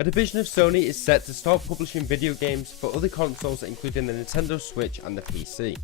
A division of Sony is set to start publishing video games for other consoles including the Nintendo Switch and the PC.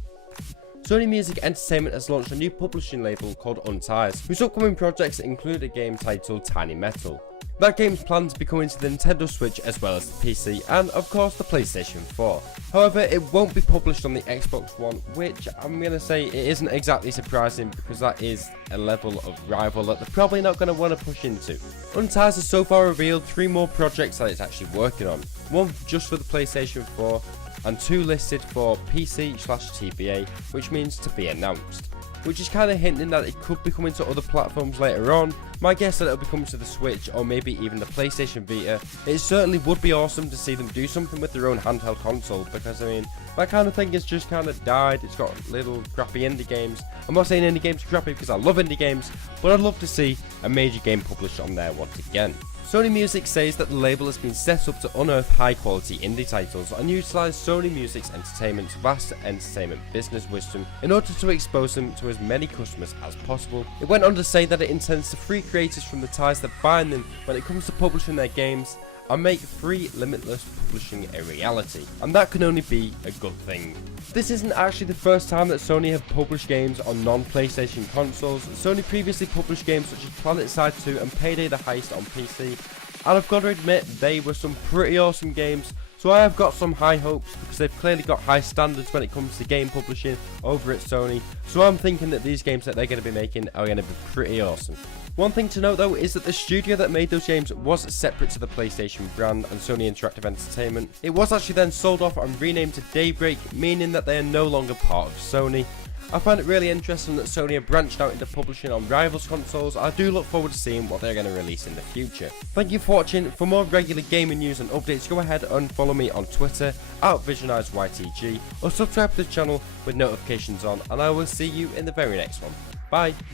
Sony Music Entertainment has launched a new publishing label called Untied, whose upcoming projects include a game titled Tiny Metal. That game is planned to be coming to the Nintendo Switch as well as the PC and of course the PlayStation 4. However, it won't be published on the Xbox One, which I'm going to say it isn't exactly surprising because that is a level of rival that they're probably not going to want to push into. Untied has so far revealed 3 more projects that it's actually working on, one just for the PlayStation 4 and 2 listed for PC/TBA, which means to be announced, which is kind of hinting that it could be coming to other platforms later on. My guess that it'll be coming to the Switch or maybe even the PlayStation Vita. It certainly would be awesome to see them do something with their own handheld console, because I mean, that kind of thing has just kind of died. It's got little crappy indie games. I'm not saying indie games are crappy because I love indie games, but I'd love to see a major game published on there once again. Sony Music says that the label has been set up to unearth high quality indie titles and utilise Sony Music's Entertainment's vast entertainment business wisdom in order to expose them to as many customers as possible. It went on to say that it intends to free creators from the ties that bind them when it comes to publishing their games and make free limitless publishing a reality, and that can only be a good thing. This isn't actually the first time that Sony have published games on non-PlayStation consoles. Sony previously published games such as PlanetSide 2 and Payday the Heist on PC, and I've got to admit they were some pretty awesome games, so I have got some high hopes because they've clearly got high standards when it comes to game publishing over at Sony, so I'm thinking that these games that they're going to be making are going to be pretty awesome. One thing to note though is that the studio that made those games was separate to the PlayStation brand and Sony Interactive Entertainment. It was actually then sold off and renamed to Daybreak, meaning that they are no longer part of Sony. I find it really interesting that Sony have branched out into publishing on rivals consoles. I do look forward to seeing what they're going to release in the future. Thank you for watching. For more regular gaming news and updates, go ahead and follow me on Twitter @VisionizedYTG or subscribe to the channel with notifications on, and I will see you in the very next one. Bye.